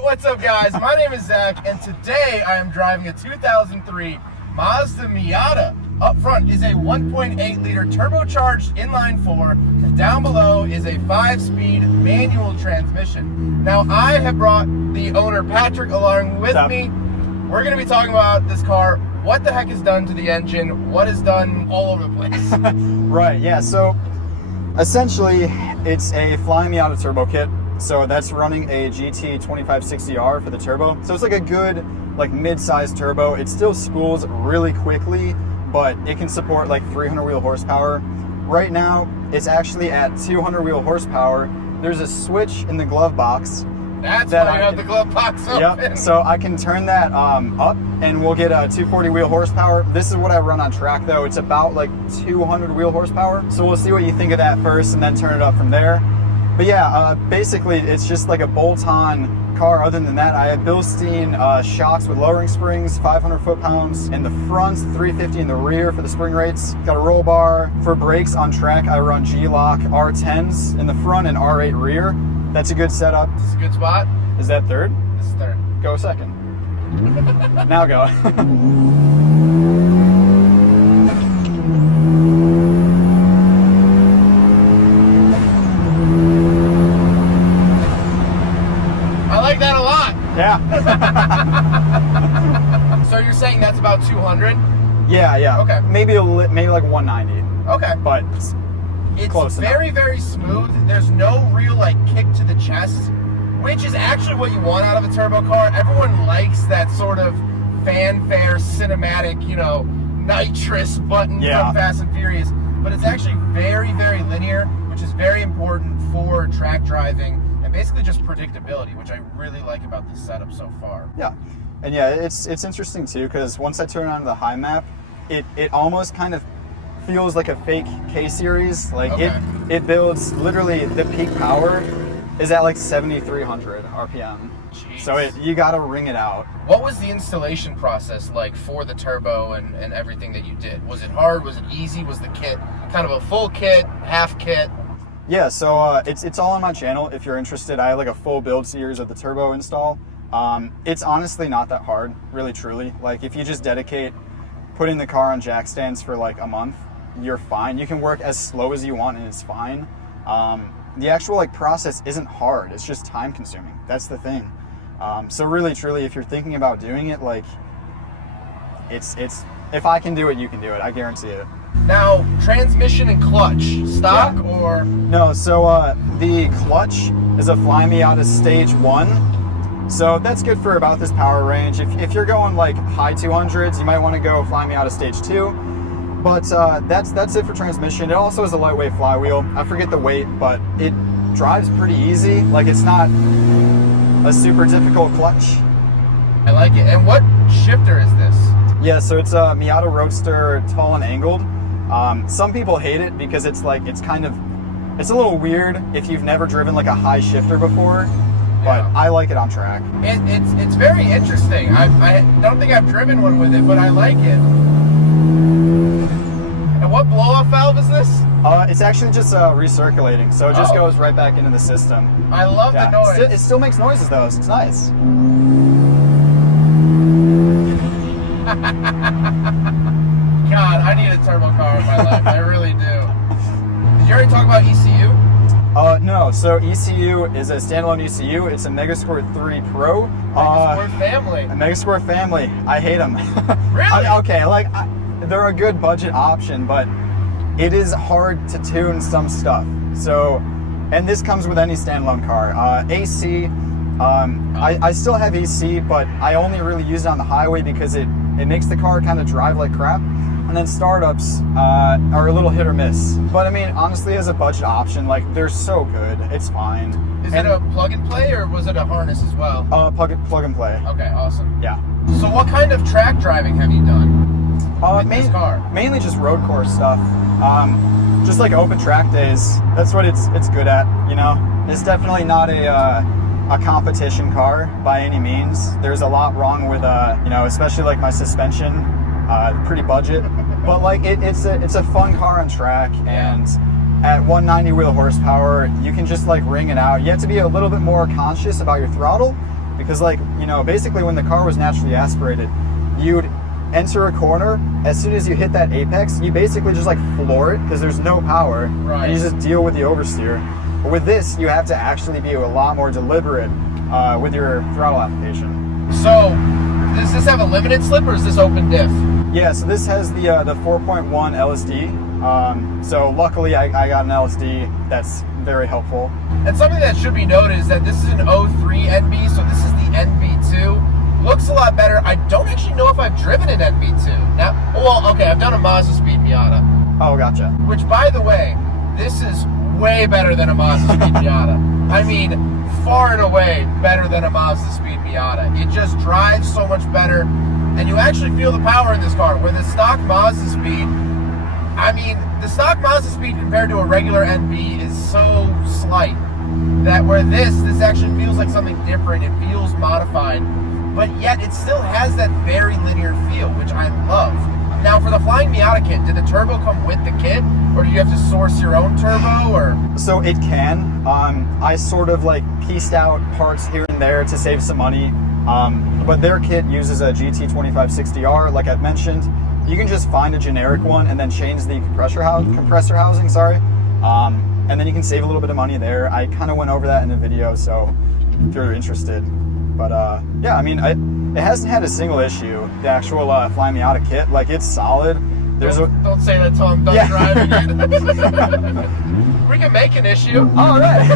What's up, guys? My name is Zach, and today I am driving a 2003 Mazda Miata. Up front is a 1.8 liter turbocharged inline-4, and down below is a 5-speed manual transmission. Now, I have brought the owner, Patrick, along with me. We're going to be talking about this car, what the heck is done to the engine, what is done all over the place. Right, yeah, so essentially it's a Flyin Miata turbo kit. So that's running a GT 2560R for the turbo. So it's like a good, like mid-sized turbo. It still spools really quickly, but it can support like 300 wheel horsepower. Right now, it's actually at 200 wheel horsepower. There's a switch in the glove box. That's why you have the glove box open. Yep, so I can turn that up and we'll get a 240 wheel horsepower. This is what I run on track though. It's about like 200 wheel horsepower. So we'll see what you think of that first and then turn it up from there. But yeah, basically it's just like a bolt-on car. Other than that, I have Bilstein shocks with lowering springs, 500 foot-pounds in the front, 350 in the rear for the spring rates. Got a roll bar. For brakes on track, I run G-Lock R10s in the front and R8 rear. That's a good setup. This is a good spot. Is that third? This is third. Go second. Now go. Yeah. So you're saying that's about 200? Yeah. Okay. Maybe like 190. Okay. But it's close very, enough. very smooth. There's no real like kick to the chest, which is actually what you want out of a turbo car. Everyone likes that sort of fanfare, cinematic, you know, nitrous button from Fast and Furious. But it's actually very, very linear, which is very important for track driving. And basically just predictability, which I really like about this setup so far. Yeah, and yeah, it's interesting too because once I turn on the high map, it almost kind of feels like a fake K series. Like it builds literally the peak power is at like 7,300 RPM. Jeez. So you got to ring it out. What was the installation process like for the turbo and everything that you did? Was it hard? Was it easy? Was the kit kind of a full kit, half kit? Yeah, so it's all on my channel if you're interested. I have like a full build series of the turbo install. It's honestly not that hard, really truly. Like if you just dedicate putting the car on jack stands for like a month, you're fine. You can work as slow as you want and it's fine. The actual like process isn't hard, it's just time consuming. That's the thing. So really truly, if you're thinking about doing it, like it's if I can do it, you can do it, I guarantee it. Now, transmission and clutch, stock or? No, so the clutch is a Flyin Miata Stage 1. So that's good for about this power range. If you're going like high 200s, you might want to go Flyin Miata Stage 2. But that's it for transmission. It also has a lightweight flywheel. I forget the weight, but it drives pretty easy. Like it's not a super difficult clutch. I like it. And what shifter is this? Yeah, so it's a Miata Roadster tall and angled. Some people hate it because it's a little weird if you've never driven like a high shifter before, but I like it on track. It's very interesting. I don't think I've driven one with it, but I like it. And what blow-off valve is this? It's actually just recirculating, so it just goes right back into the system. I love the noise. It still makes noises though, so it's nice. God, I need a turbo car in my life. I really do. Did you already talk about ECU? No. So ECU is a standalone ECU. It's a Megascore 3 Pro. Megascore family. A Megascore family. I hate them. Really? Okay, they're a good budget option, but it is hard to tune some stuff. So, and this comes with any standalone car. AC. I still have AC, but I only really use it on the highway because it makes the car kind of drive like crap. And then startups are a little hit or miss. But I mean, honestly, as a budget option, like they're so good, it's fine. Is it a plug and play or was it a harness as well? Plug and play. Okay, awesome. Yeah. So what kind of track driving have you done with this car? Mainly just road course stuff. Just like open track days. That's what it's good at, you know? It's definitely not a competition car by any means. There's a lot wrong with, you know, especially like my suspension, pretty budget. But like it's a fun car on track, and at 190 wheel horsepower, you can just like ring it out. You have to be a little bit more conscious about your throttle, because like, you know, basically when the car was naturally aspirated, you'd enter a corner, as soon as you hit that apex, you basically just like floor it because there's no power, and you just deal with the oversteer. But with this, you have to actually be a lot more deliberate with your throttle application. So, does this have a limited slip or is this open diff? Yeah, so this has the 4.1 LSD. So luckily I got an LSD that's very helpful. And something that should be noted is that this is an 03 NB, so this is the NB2. Looks a lot better. I don't actually know if I've driven an NB2. Now, well, okay, I've done a Mazda Speed Miata. Oh, gotcha. Which, by the way, this is way better than a Mazda Speed Miata. I mean, far and away better than a Mazda Speed Miata. It just drives so much better, and you actually feel the power in this car. Where the stock Mazda Speed, I mean, the stock Mazda Speed compared to a regular NB is so slight that where this actually feels like something different. It feels modified, but yet it still has that very linear feel, which I love. Now, for the Flyin Miata kit, did the turbo come with the kit, or do you have to source your own turbo, or? So it can. I sort of like pieced out parts here and there to save some money, but their kit uses a GT2560R, like I've mentioned. You can just find a generic one and then change the compressor housing, sorry. And then you can save a little bit of money there. I kind of went over that in the video, so if you're interested. But yeah, I mean, it hasn't had a single issue, the actual Flyin Miata kit. Like, it's solid. Don't say that till I'm done driving it. We can make an issue. All right.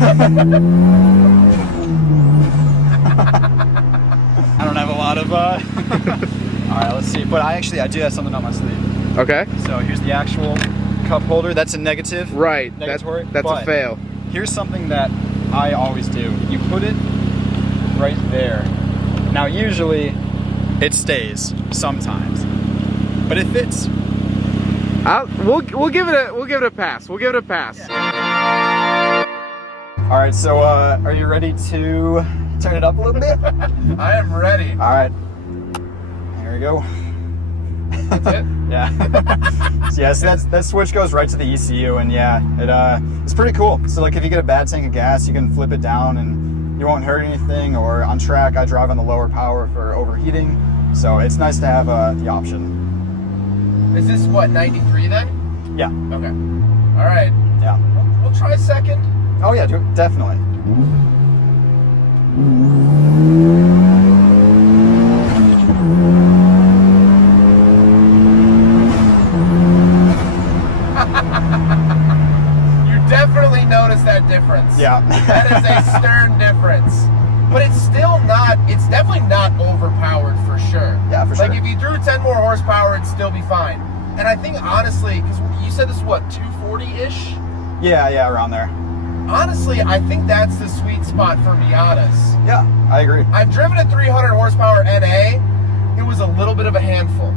I don't have a lot of... All right, let's see. But I do have something on my sleeve. Okay. So here's the actual cup holder. That's a negative. Right. Negatory. That's a fail. Here's something that I always do. You put it right there. Now usually it stays sometimes, but it fits. We'll give it a pass. We'll give it a pass. Yeah. All right, so are you ready to turn it up a little bit? I am ready. All right, here we go. That's it? Yeah. So yeah, so that switch goes right to the ECU, and yeah, it's pretty cool. So like if you get a bad tank of gas, you can flip it down and you won't hurt anything. Or on track, I drive on the lower power for overheating, so it's nice to have the option. Is this what, 93 then? Yeah. Okay. All right. Yeah. We'll try second. Oh yeah, definitely. You definitely notice that difference. Yeah. That is a stern difference. But it's still not, it's definitely not overpowered for sure. Yeah, for sure. Like if you threw 10 more horsepower, it'd still be fine. And I think honestly, because you said this is what, 240-ish? Yeah, around there. Honestly, I think that's the sweet spot for Miatas. Yeah, I agree. I've driven a 300 horsepower NA. It was a little bit of a handful.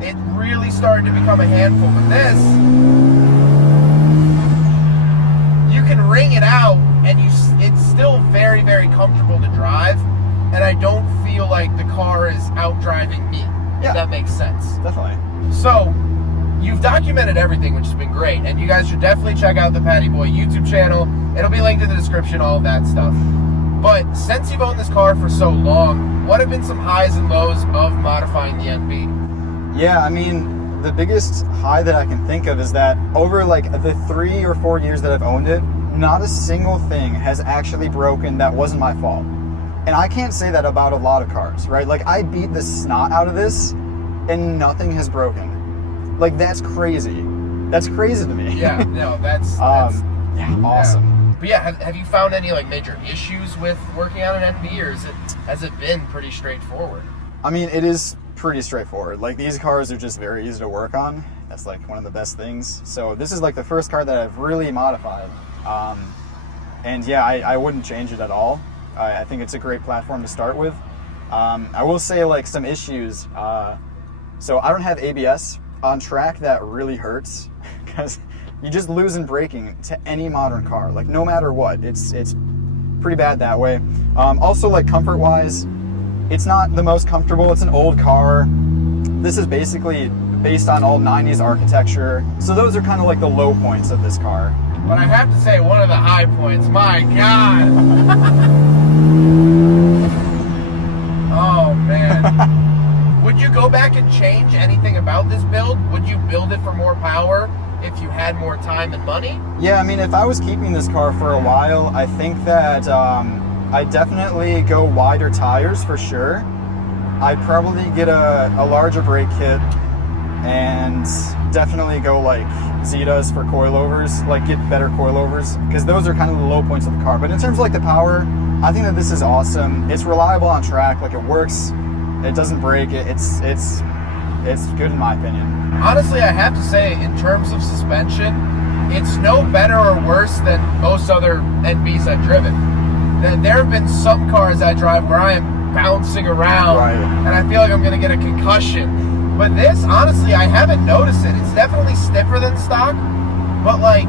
It really started to become a handful. But this, you can ring it out, and it's still very, very comfortable to drive. And I don't feel like the car is out driving me. Yeah. If that makes sense. Definitely. So, you've documented everything, which has been great, and you guys should definitely check out the Patty Boy YouTube channel. It'll be linked in the description, all of that stuff. But since you've owned this car for so long, what have been some highs and lows of modifying the NB? Yeah, I mean, the biggest high that I can think of is that over like the 3 or 4 years that I've owned it, not a single thing has actually broken that wasn't my fault. And I can't say that about a lot of cars, right? Like, I beat the snot out of this and nothing has broken. Like, that's crazy. That's crazy to me. Yeah, no, that's yeah, awesome. Yeah. But yeah, have you found any like major issues with working on an NB, or has it been pretty straightforward? I mean, it is pretty straightforward. Like, these cars are just very easy to work on. That's like one of the best things. So this is like the first car that I've really modified. And yeah, I wouldn't change it at all. I think it's a great platform to start with. I will say like some issues. So I don't have ABS on track. That really hurts because you just lose in braking to any modern car. Like, no matter what, it's pretty bad that way. Also, like, comfort wise, it's not the most comfortable. It's an old car. This is basically based on old 90s architecture. So those are kind of like the low points of this car. But I have to say, one of the high points, my God. Oh, man. Would you go back and change anything about this build? Would you build it for more power if you had more time and money? Yeah, I mean, if I was keeping this car for a while, I think that I'd definitely go wider tires for sure. I'd probably get a larger brake kit and definitely go like Zetas for coilovers, like get better coilovers, because those are kind of the low points of the car. But in terms of like the power, I think that this is awesome. It's reliable on track, like it works, it doesn't break, it's good in my opinion. Honestly, I have to say, in terms of suspension, it's no better or worse than most other NBs I've driven. There have been some cars I drive where I am bouncing around, Right. and I feel like I'm going to get a concussion. But this, honestly, I haven't noticed it. It's definitely stiffer than stock, but like,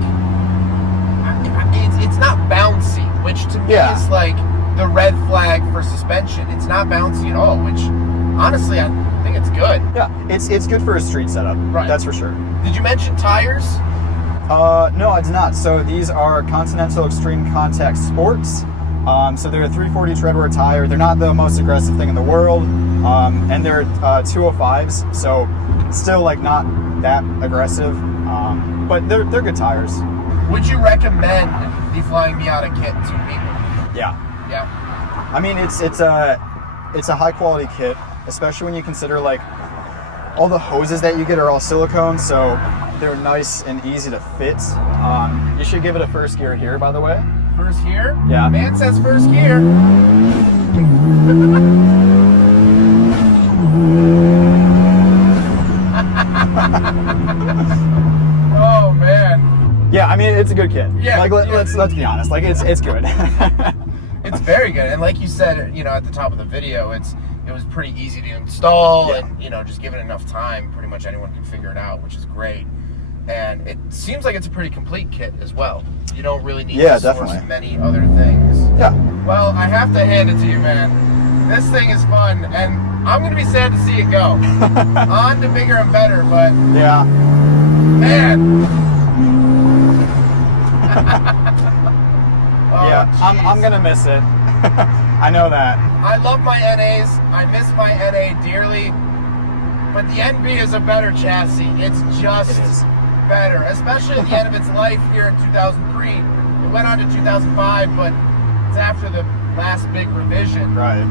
it's not bouncy, which to me Yeah. is like the red flag for suspension. It's not bouncy at all, which honestly, I think it's good. Yeah, it's good for a street setup, Right. that's for sure. Did you mention tires? No, I did not. So these are Continental Extreme Contact Sports. So they're a 340 treadwear tire. They're not the most aggressive thing in the world, and they're 205s. So still like not that aggressive, but they're good tires. Would you recommend the Flyin Miata kit to people? Yeah, Yeah. I mean it's a high quality kit, especially when you consider like all the hoses that you get are all silicone, so they're nice and easy to fit. You should give it a first gear here, by the way. First gear? Yeah. Man says first gear. Oh man. Yeah, I mean it's a good kit. Yeah, Like yeah. let's be honest. Like it's good. It's very good, and like you said, you know, at the top of the video, it was pretty easy to install, Yeah. and you know, just given enough time, pretty much anyone can figure it out, which is great. And it seems like it's a pretty complete kit as well. You don't really need to source definitely. many other things. Yeah. Well, I have to hand it to you, man. This thing is fun, and I'm gonna be sad to see it go. On to bigger and better, but Yeah. man. Oh, Yeah. I'm jeez. gonna miss it. I know that. I love my NAs. I miss my NA dearly. But the NB is a better chassis. It's just It is. better, especially at the end of its life here in 2003. It went on to 2005, but it's after the last big revision. Right.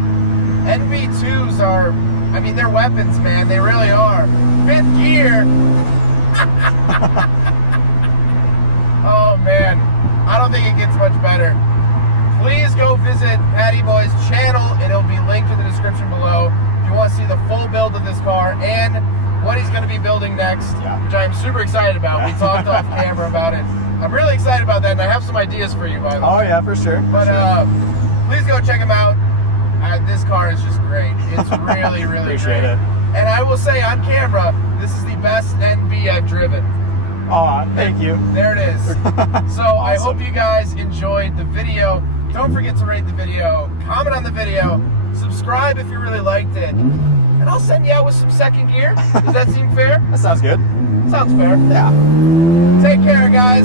NB2s are, I mean, they're weapons, man. They really are. Fifth gear. Oh, man. I don't think it gets much better. Please go visit Patty Boy's channel. It'll be linked in the description below if you want to see the full build of this car and what he's going to be building next, Yeah. which I'm super excited about. We talked off camera about it. I'm really excited about that, and I have some ideas for you, by the way. Oh yeah, for sure. But please go check him out. This car is just great. It's really, really Appreciate great. it. And I will say on camera, this is the best NB I've driven. Aw, thank you. There it is. So I Awesome. hope you guys enjoyed the video. Don't forget to rate the video, comment on the video, subscribe if you really liked it, and I'll send you out with some second gear. Does that seem fair? That sounds good. Sounds fair. Yeah. Take care, guys.